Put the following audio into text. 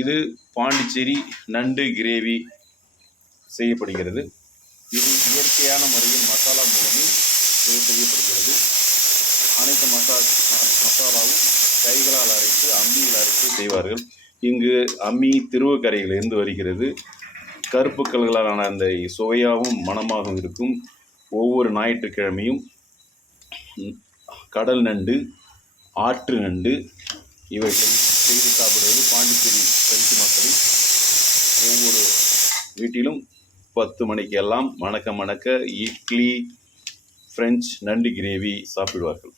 இது பாண்டிச்சேரி நண்டு கிரேவி செய்யப்படுகிறது. இது இயற்கையான முறையில் மசாலா மூலமே இது செய்யப்படுகிறது. அனைத்து மசா மசாலாவும் கைகளால் அரைத்து அம்மியில் அரைத்து செய்வார்கள். இங்கு அம்மி திருவக்கரையிலிருந்து வருகிறது. கருப்பு கல்களாலான அந்த சுவையாகவும் மணமாகவும் இருக்கும். ஒவ்வொரு ஞாயிற்றுக்கிழமையும் கடல் நண்டு ஆற்று நண்டு இவைகளை செய்து சாப்பிடுவது பாண்டிச்சேரி பிரெஞ்சு மக்களின் ஒவ்வொரு வீட்டிலும் பத்து மணிக்கு எல்லாம் மணக்க மணக்க இட்லி ஃப்ரெஞ்ச் நண்டு கிரேவி சாப்பிடுவார்கள்.